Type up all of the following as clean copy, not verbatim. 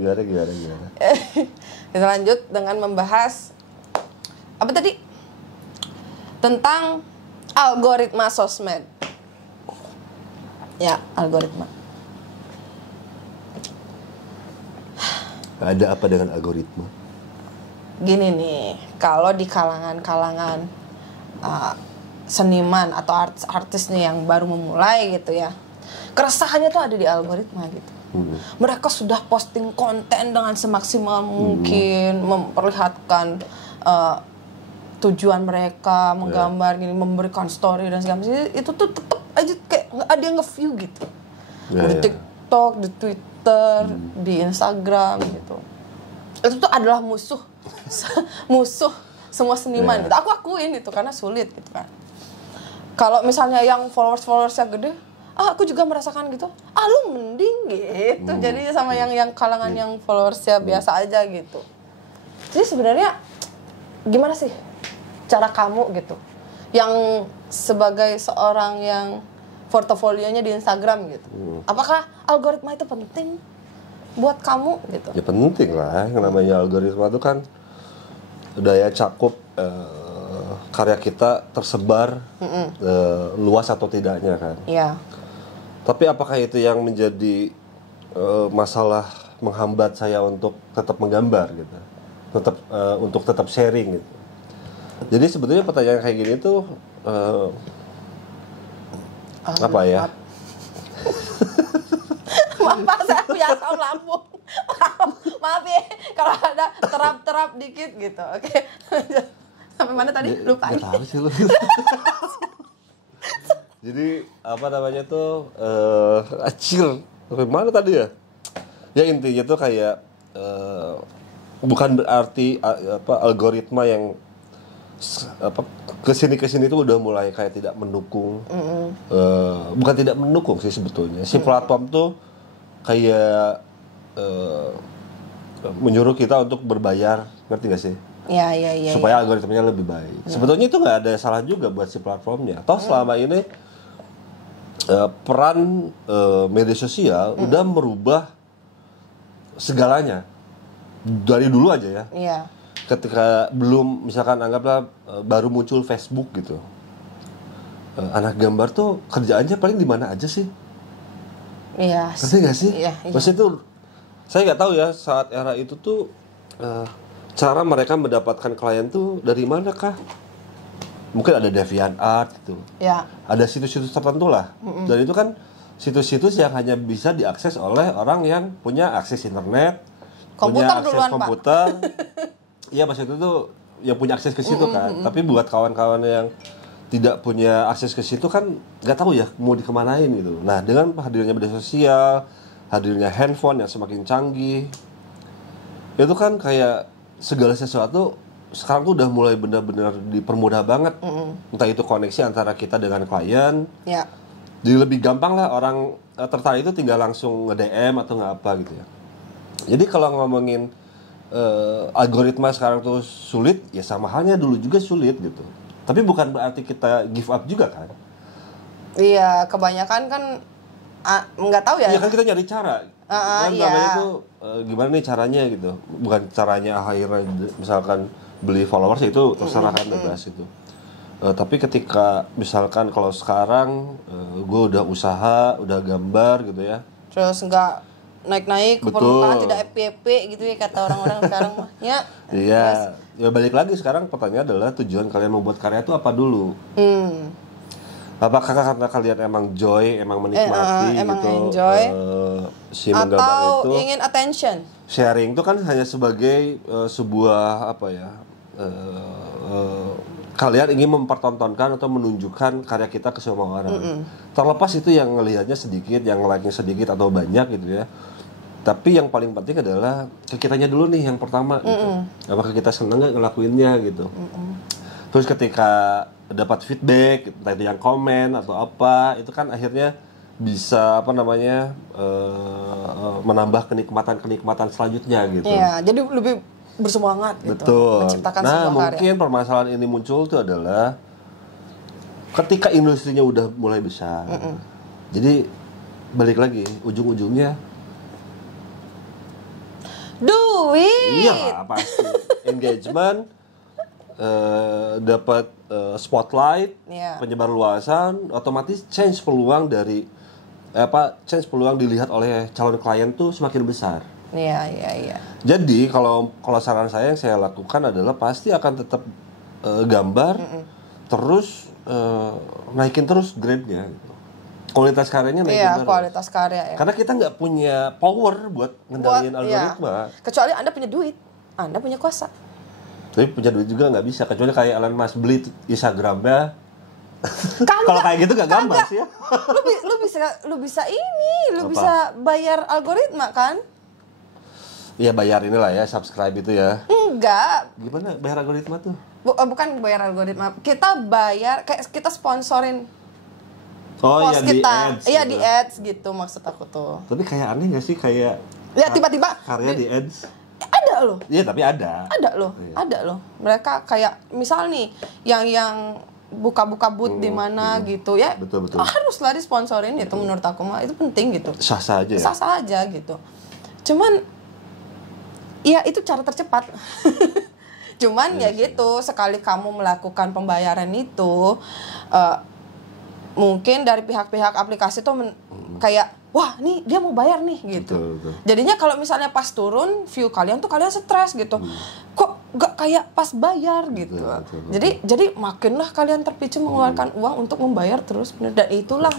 Gimana? Kita lanjut dengan membahas apa tadi? Tentang algoritma sosmed. Ya, algoritma. Ada apa dengan algoritma? Gini nih, kalau di kalangan seniman atau artis nih yang baru memulai gitu ya, keresahannya tuh ada di algoritma gitu. Mereka sudah posting konten dengan semaksimal mungkin, memperlihatkan tujuan mereka, menggambar gini, memberikan story dan segala macam. Itu tuh tetap aja kayak nggak ada yang nge-view gitu. Di TikTok, di Twitter, di Instagram gitu. Itu tuh adalah musuh semua seniman gitu. Aku akuin itu karena sulit gitu kan. Kalau misalnya yang followersnya gede, aku juga merasakan gitu. Lu mending gitu. Jadi sama yang kalangan yang followersnya biasa aja gitu. Jadi sebenarnya gimana sih cara kamu gitu, yang sebagai seorang yang portofolionya di Instagram gitu, apakah algoritma itu penting buat kamu gitu? Ya penting lah, yang namanya algoritma itu kan daya cakup karya kita tersebar luas atau tidaknya kan. Iya. Tapi apakah itu yang menjadi masalah menghambat saya untuk tetap menggambar gitu, untuk tetap sharing gitu. Jadi sebetulnya pertanyaan kayak gini tuh apa ya? Maaf Pak, saya punya asam lambung. Maaf ya kalau ada terap-terap dikit gitu. Oke. Sampai mana tadi? Lupa. Nggak tahu sih lu. Jadi apa namanya tuh acil. Sampai mana tadi ya? Ya intinya tuh kayak bukan berarti algoritma yang kesini tuh udah mulai kayak tidak mendukung, bukan tidak mendukung sih sebetulnya. Si platform tuh kayak menyuruh kita untuk berbayar, ngerti gak sih? Iya. Supaya algoritmanya lebih baik. Sebetulnya itu nggak ada salah juga buat si platformnya. Toh selama ini peran media sosial udah merubah segalanya dari dulu aja ya. Iya. Ketika belum, misalkan anggaplah baru muncul Facebook gitu, anak gambar tuh kerjaannya paling di mana aja sih? Iya. Ngerti nggak sih? Iya. Maksudnya tuh saya nggak tahu ya saat era itu tuh cara mereka mendapatkan klien tuh dari mana kah? Mungkin ada DeviantArt gitu. Ya. Ada situs-situs tertentu lah. Dan itu kan situs-situs yang hanya bisa diakses oleh orang yang punya akses internet, Komputer punya akses duluan, komputer. Iya, maksud itu tuh yang punya akses ke situ kan. Tapi buat kawan-kawan yang tidak punya akses ke situ kan nggak tahu ya mau dikemanain gitu. Nah, dengan hadirnya media sosial, hadirnya handphone yang semakin canggih, itu kan kayak segala sesuatu sekarang tuh udah mulai benar-benar dipermudah banget. Entah itu koneksi antara kita dengan klien. Ya. Jadi lebih gampang lah orang tertarik itu tinggal langsung nge-DM atau nggak apa gitu ya. Jadi kalau ngomongin algoritma sekarang tuh sulit, ya sama halnya dulu juga sulit gitu. Tapi bukan berarti kita give up juga kan? Iya, kebanyakan kan nggak tahu ya. Iya kan kita nyari cara. Namanya tuh gimana nih caranya gitu. Bukan caranya akhirnya misalkan beli followers itu terserah kan bebas itu. Tapi ketika misalkan kalau sekarang gue udah usaha, udah gambar gitu ya. Terus nggak naik-naik ke permukaan, tidak FPP gitu ya kata orang-orang sekarang mah. Ya. Iya. Ya balik lagi sekarang pertanyaan adalah tujuan kalian membuat karya itu apa dulu? Apakah karena kalian emang joy, emang menikmati emang gitu, enjoy, si menggambar atau itu? ingin attention? Sharing itu kan hanya sebagai sebuah apa ya? Kalian ingin mempertontonkan atau menunjukkan karya kita ke semua orang. Terlepas itu yang ngelihatnya sedikit, yang like-nya sedikit atau banyak gitu ya. Tapi yang paling penting adalah ke kitanya dulu nih yang pertama gitu. Apakah kita senang nggak ngelakuinnya gitu. Terus ketika dapat feedback, entah itu yang komen atau apa, itu kan akhirnya bisa apa namanya menambah kenikmatan selanjutnya gitu. Iya, jadi lebih bersemangat gitu. Betul. Menciptakan Nah, sebuah mungkin karya. permasalahan ini muncul itu adalah ketika industrinya udah mulai besar. Jadi balik lagi ujung-ujungnya Duit. Iya pasti. Engagement, dapat spotlight, Iya. penyebar luasan, otomatis change peluang dilihat oleh calon klien tuh semakin besar. Iya. Jadi kalau saran saya yang saya lakukan adalah pasti akan tetap gambar, terus naikin terus grade-nya. Gitu. Kualitas karyanya naikin Iya, terus. kualitas karya ya. Karena kita nggak punya power buat ngendaliin algoritma. Iya. Kecuali Anda punya duit, Anda punya kuasa. Tapi punya duit juga nggak bisa, kecuali kayak Elon Musk beli Instagramnya. Kalau kayak gitu nggak gampang sih ya. Lu bisa bisa bayar algoritma kan? Iya bayar inilah ya, subscribe itu ya. Enggak. Gimana bayar algoritma tuh? Bukan bayar algoritma. Kita bayar kayak kita sponsorin Oh post iya kita. di ads. Iya gitu. di ads gitu maksud aku tuh. Tapi kayak aneh nggak sih kayak Ya tiba-tiba karya di ads? ada loh. Iya tapi ada. Ada loh. Mereka kayak misal nih yang buka-buka booth di mana gitu ya. Betul. Haruslah disponsorin itu menurut aku mah itu penting gitu. Sah-sah aja ya. Sah-sah aja gitu. Cuman ya itu cara tercepat. Cuman ya gitu, sekali kamu melakukan pembayaran itu mungkin dari pihak-pihak aplikasi tuh kayak wah nih dia mau bayar nih gitu. Betul. Jadinya kalau misalnya pas turun view kalian tuh kalian stres gitu. Kok gak kayak pas bayar gitu. Betul. Jadi makinlah kalian terpicu mengeluarkan uang untuk membayar terus bener. Dan itulah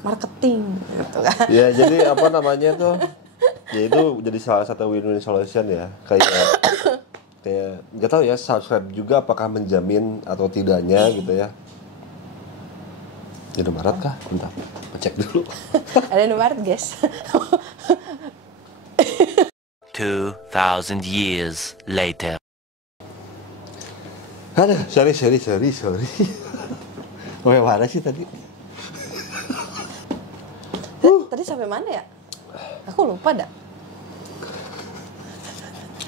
marketing gitu kan. Ya jadi apa namanya tuh? Ya itu jadi salah satu win-win solution ya. Kayak nggak tahu ya subscribe juga apakah menjamin atau tidaknya gitu ya. Indomaret kah? Bentar, cek dulu. Ada Indomaret guys. 2,000 years later. Aduh, sorry. Oh, yang mana sih tadi? Tadi sampai mana ya? Aku lupa dah.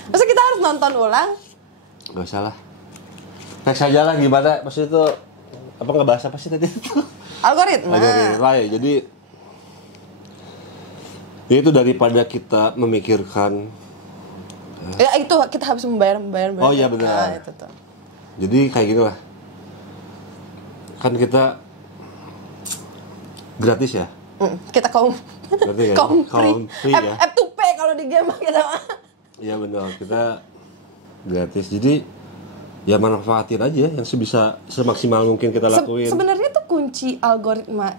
Masa kita harus nonton ulang? Gak usah lah. Next aja lah gimana? Maksudnya itu apa ngebahas apa sih tadi? Algoritma. Ya. Jadi ya itu daripada kita memikirkan. Ya itu kita harus membayar. Oh iya benar. Nah, itu tuh. Jadi kayak gini lah. Kan kita gratis ya. Kita kaum free ya. F2P kalau di game kita mah. Iya benar, kita gratis. Jadi ya manfaatin aja yang semaksimal mungkin kita lakuin. Sebenarnya tuh kunci algoritma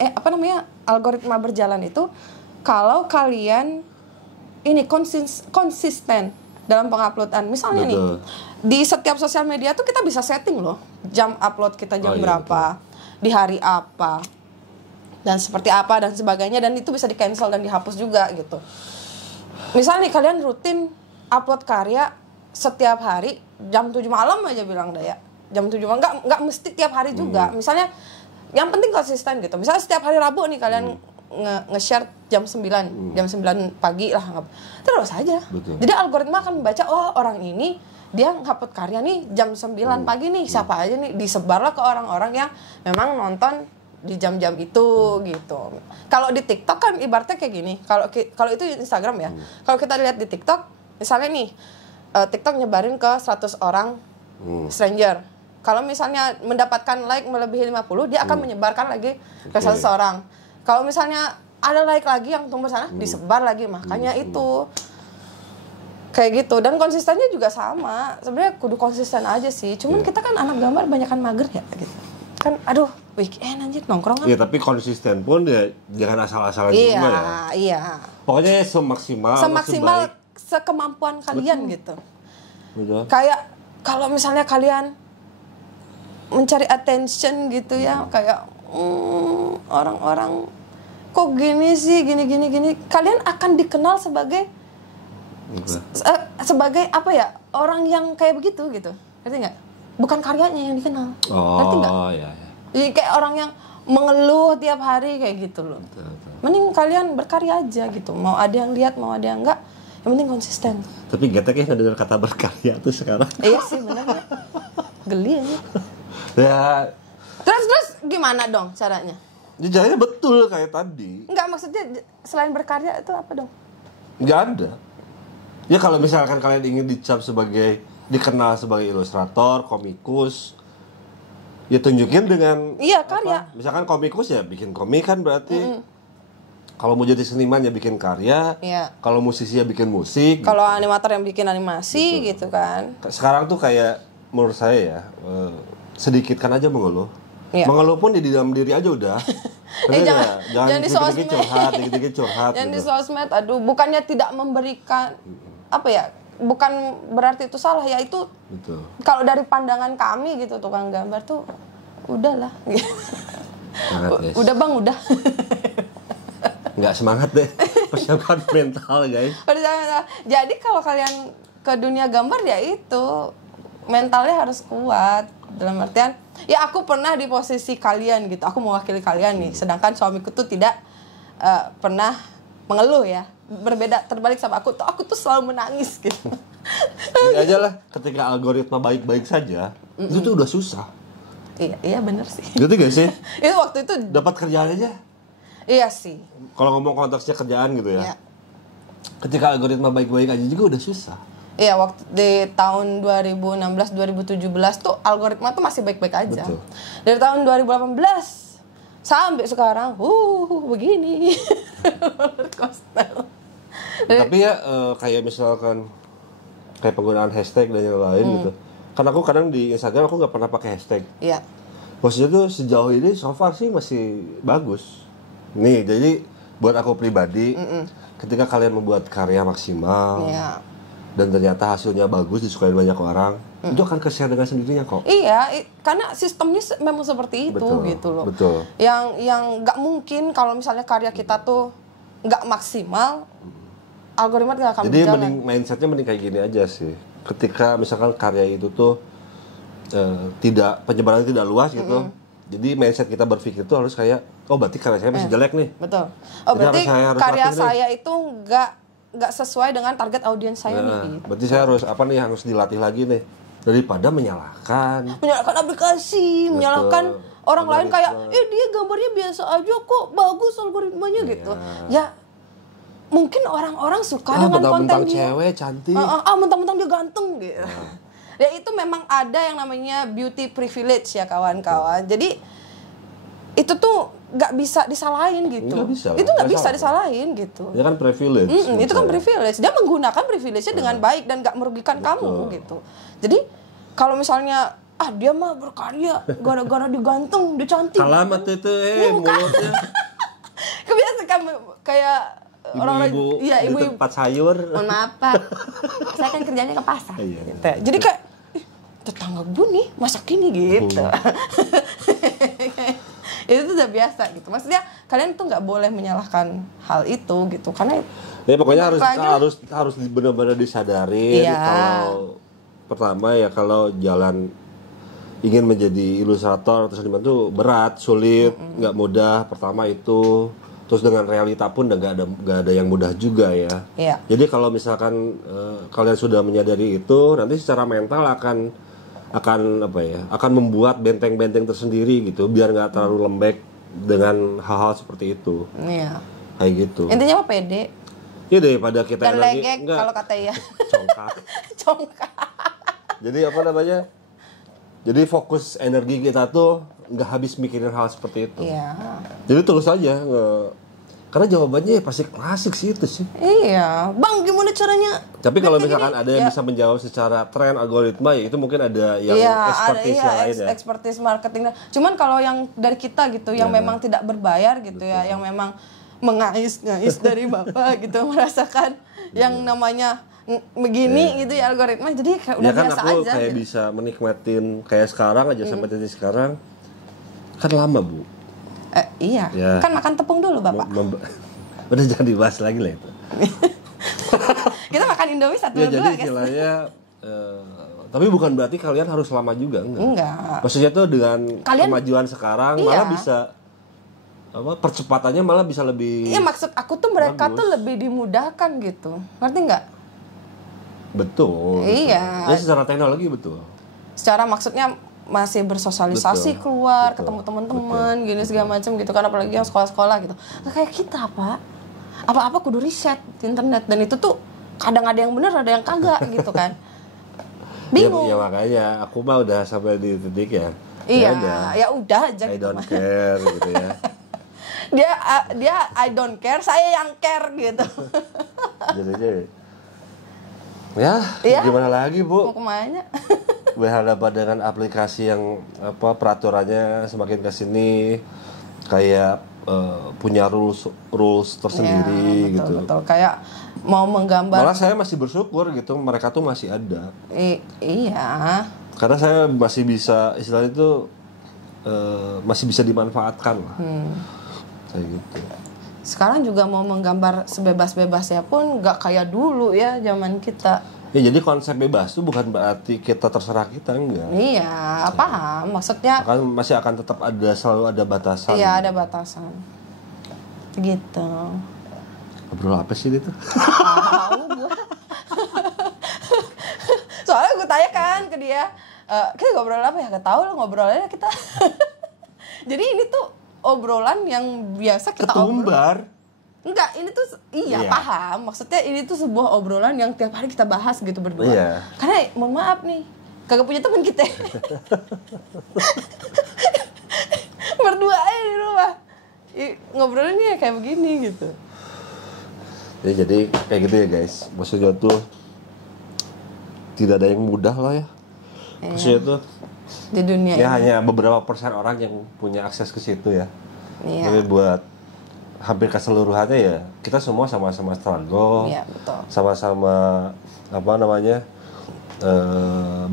algoritma berjalan itu kalau kalian ini konsisten dalam penguploadan. Misalnya nih di setiap sosial media tuh kita bisa setting loh jam upload kita jam berapa, di hari apa, dan seperti apa dan sebagainya, dan itu bisa di cancel dan dihapus juga gitu. Misalnya nih kalian rutin upload karya setiap hari jam 7 malam aja bilang ya. Jam 7 malam enggak mesti tiap hari juga. Misalnya yang penting konsisten gitu. Misalnya setiap hari Rabu nih kalian nge-share jam 9, jam 9 pagi lah. Terus aja. Betul. Jadi algoritma akan membaca oh orang ini dia ngupload karya nih jam 9 pagi nih. Siapa aja nih, disebarlah ke orang-orang yang memang nonton di jam-jam itu gitu. Kalau di TikTok kan ibaratnya kayak gini. Kalau itu Instagram ya. Kalau kita lihat di TikTok, misalnya nih TikTok nyebarin ke 100 orang stranger. Kalau misalnya mendapatkan like melebihi 50, dia akan menyebarkan lagi ke 100 orang. Kalau misalnya ada like lagi yang tumbuh sana, disebar lagi. Makanya itu kayak gitu. Dan konsistennya juga sama. Sebenarnya kudu konsisten aja sih. Cuman kita kan anak gambar banyakan mager ya gitu. Kan aduh weekend anjir nongkrong kan. Iya tapi konsisten pun ya jangan asal-asalan juga ya. Iya. Pokoknya semaksimal sekemampuan kalian gitu. Betul. Kayak kalau misalnya kalian mencari attention gitu ya, kayak orang-orang kok gini sih, gini. Kalian akan dikenal sebagai sebagai apa ya? Orang yang kayak begitu gitu. Ngerti nggak? Bukan karyanya yang dikenal. Ngerti nggak? Oh iya. Jadi kayak orang yang mengeluh tiap hari kayak gitu loh. Betul. Mending kalian berkarya aja gitu. Mau ada yang lihat, mau ada yang enggak, yang penting konsisten. Tapi getek ya dengar kata berkarya tuh sekarang. Iya sih benar ya. Geli aja. Ya. Terus gimana dong caranya? Ya caranya betul kayak tadi. Enggak, maksudnya selain berkarya itu apa dong? Nggak ada. Ya kalau misalkan kalian ingin dikenal sebagai ilustrator, komikus, ya tunjukin dengan karya. Misalkan komikus ya bikin komik kan berarti. Kalau mau jadi seniman ya bikin karya. Iya. Kalau musisi ya bikin musik. Kalau animator yang bikin animasi gitu kan. Sekarang tuh kayak menurut saya ya sedikitkan aja mengeluh. Iya. Mengeluh pun di dalam diri aja udah. Jangan di sosmed. Dikit-dikit curhat. Jangan di gitu. sosmed. Aduh, bukannya tidak memberikan apa ya? Bukan berarti itu salah ya, itu. Betul. Kalau dari pandangan kami gitu tukang gambar tuh udahlah. Udah Bang, udah. Nggak semangat deh. Persiapan mental guys. Jadi kalau kalian ke dunia gambar ya itu mentalnya harus kuat. Dalam artian ya aku pernah di posisi kalian gitu, aku mewakili kalian nih, sedangkan suamiku tuh tidak pernah mengeluh ya, berbeda terbalik sama aku tuh selalu menangis gitu. Jadi aja lah ketika algoritma baik-baik saja itu tuh udah susah. Iya bener sih. Gitu gak sih? Itu waktu itu dapat kerjaan aja. Iya sih. Kalau ngomong konteksnya kerjaan gitu ya. Iya. Ketika algoritma baik-baik aja juga udah susah. Iya, waktu di tahun 2016 2017 tuh algoritma tuh masih baik-baik aja. Betul. Dari tahun 2018 sampai sekarang begini. Roller coaster. Tapi ya kayak misalkan kayak penggunaan hashtag dan yang lain gitu. Karena aku kadang di Instagram aku nggak pernah pakai hashtag. Iya. Maksudnya tuh sejauh ini so far sih masih bagus. Nih, jadi buat aku pribadi, ketika kalian membuat karya maksimal, dan ternyata hasilnya bagus, disukai banyak orang, itu akan ke-share dengan sendirinya kok. Iya, karena sistemnya memang seperti itu gitu loh. Betul. Yang nggak mungkin kalau misalnya karya kita tuh nggak maksimal, algoritma nggak akan Jadi berjalan. mindsetnya mending kayak gini aja sih. Ketika misalkan karya itu tuh penyebarannya tidak luas gitu, jadi mindset kita berpikir tuh harus kayak, oh berarti karya saya masih jelek nih. Betul. Oh Jadi berarti harus karya latih saya itu nggak sesuai dengan target audiens saya nih. Berarti saya harus dilatih lagi nih, daripada menyalahkan aplikasi, menyalahkan orang lain kayak, dia gambarnya biasa aja kok, bagus algoritmanya gitu. Ya mungkin orang-orang suka dengan konten dia. Cewek cantik. Mentang-mentang dia ganteng gitu. Ya itu memang ada yang namanya beauty privilege ya kawan-kawan. Jadi itu tuh nggak bisa disalahin gitu. Itu nggak bisa disalahin gitu. Ya kan privilege. Itu kan privilege. Dia menggunakan privilege-nya dengan baik dan nggak merugikan kamu gitu. Jadi kalau misalnya dia mah berkarya gara-gara dia ganteng, dia cantik. Alamat itu mulutnya. Kebiasaan kayak orang-orang ibu tempat sayur. Mohon maaf Pak, saya kan kerjanya ke pasar. Gitu. Jadi kayak tetangga gue nih masak ini gitu. Itu tuh udah biasa gitu. Maksudnya kalian tuh nggak boleh menyalahkan hal itu gitu, karena ya pokoknya harus benar-benar disadari kalau pertama ya kalau jalan ingin menjadi ilustrator atau seniman tuh berat, sulit, nggak mudah. Pertama itu. Terus dengan realita pun nggak ada yang mudah juga ya. Iya. Jadi kalau misalkan kalian sudah menyadari itu, nanti secara mental akan membuat benteng-benteng tersendiri gitu, biar nggak terlalu lembek dengan hal-hal seperti itu. Iya. Kayak gitu. Intinya apa pede? Ya daripada kita dan legek kalau kata ya. Congkak. Jadi apa namanya? Jadi fokus energi kita tuh nggak habis mikirin hal seperti itu. Iya. Jadi terus aja karena jawabannya pasti klasik sih itu sih. Iya, Bang gimana caranya? Tapi kalau misalkan ada yang bisa menjawab secara tren algoritma ya itu mungkin ada yang expertise lain ya. Expertise marketing. Cuman kalau yang dari kita gitu yang memang tidak berbayar gitu ya, yang memang mengais dari Bapak gitu merasakan yang namanya begini gitu ya algoritma, jadi kayak udah biasa aja. Ya kan aku kayak gitu. bisa menikmatin kayak sekarang aja sampai titik sekarang kan lama Bu. Iya, kan makan tepung dulu Bapak. Udah jangan dibahas lagi lah itu. Kita makan Indomie satu ya, dua jadi istilahnya tapi bukan berarti kalian harus lama juga enggak. Maksudnya tuh dengan kemajuan sekarang malah bisa percepatannya malah bisa lebih. Iya, maksud aku tuh mereka tuh lebih dimudahkan gitu. Ngerti nggak? Betul. Iya. Ya secara teknologi betul. Secara maksudnya masih bersosialisasi keluar, ketemu teman-teman, gini segala macam gitu kan, apalagi yang sekolah-sekolah gitu. Nah, kayak kita Pak, apa-apa kudu riset di internet dan itu tuh kadang ada yang bener ada yang kagak gitu kan. Ya, Bingung. ya makanya aku mah udah sampai di titik ya. Iya, udah. ya udah aja I gitu don't mah. care gitu ya. Dia I don't care, saya yang care gitu. Jadinya ya, Iya. gimana lagi Bu? Mau kemana? Berhadapan dengan aplikasi yang peraturannya semakin ke sini kayak punya rules tersendiri Ya, gitu. betul. Kayak mau menggambar. Malah saya masih bersyukur gitu mereka tuh masih ada. Iya. Karena saya masih bisa istilahnya itu masih bisa dimanfaatkan lah. Kayak gitu. Sekarang juga mau menggambar sebebas-bebasnya pun nggak kayak dulu ya zaman kita. Ya jadi konsep bebas itu bukan berarti kita terserah kita, enggak. Iya, paham. Maksudnya Masih akan tetap selalu ada batasan. iya ada batasan. Gitu. Ngobrol apa sih itu? Tahu gua. Soalnya gue tanya kan ke dia, kita ngobrol apa ya? Gak tahu lah ngobrolnya kita. Jadi ini tuh obrolan yang biasa kita Ketumbar. Enggak, ini tuh iya paham. Maksudnya ini tuh sebuah obrolan yang tiap hari kita bahas gitu berdua. Iya. Karena mohon maaf nih, kagak punya teman kita. Berdua aja di rumah. Ngobrolnya kayak begini gitu. Jadi kayak gitu ya guys. Maksudnya tuh tidak ada yang mudah lah ya. Maksudnya tuh Di dunia ya ini. hanya beberapa persen orang yang punya akses ke situ ya. Iya. Tapi buat hampir keseluruhannya ya kita semua sama-sama struggle, Iya, betul. sama-sama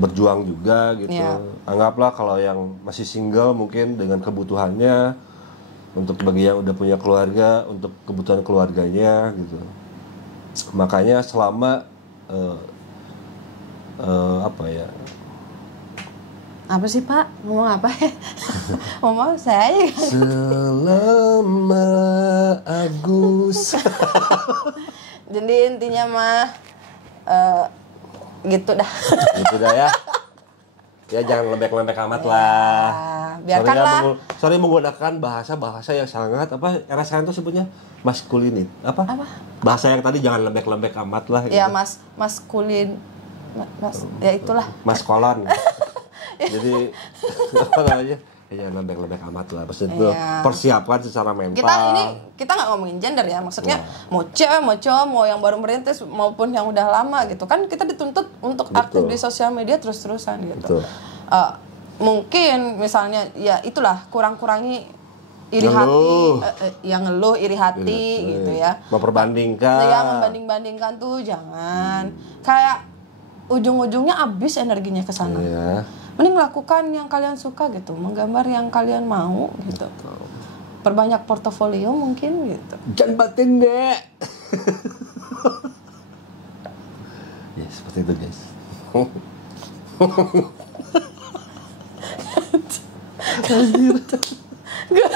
berjuang juga gitu. Iya. Anggaplah kalau yang masih single mungkin dengan kebutuhannya, untuk bagi yang udah punya keluarga untuk kebutuhan keluarganya gitu. Makanya selama Apa sih Pak? Ngomong apa ya? Ngomong saya aja. selama Agus Jadi intinya mah gitu dah. gitu dah ya. Ya jangan lembek-lembek amat lah. Biarkanlah. Sorry menggunakan bahasa yang sangat era sekarang tuh sebutnya maskulinit. Apa? Bahasa yang tadi jangan lembek-lembek amat lah gitu. Ya maskulin. Ya itulah. Maskolon. Jadi apa namanya? Ya jangan lembek-lembek amat lah. Maksudnya itu persiapkan secara mental. Kita nggak ngomongin gender ya, maksudnya mau cewek, mau cowok, mau yang baru merintis maupun yang udah lama gitu kan kita dituntut untuk aktif di sosial media terus-terusan gitu. Mungkin misalnya ya itulah kurang-kurangi iri hati, yang ngeluh iri hati gitu ya. Memperbandingkan. Ya membanding-bandingkan tuh jangan. Kayak ujung-ujungnya habis energinya ke sana. Iya. Mending lakukan yang kalian suka gitu, menggambar yang kalian mau gitu. Perbanyak portofolio mungkin gitu. Jangan batin deh. Ya seperti itu guys. Gak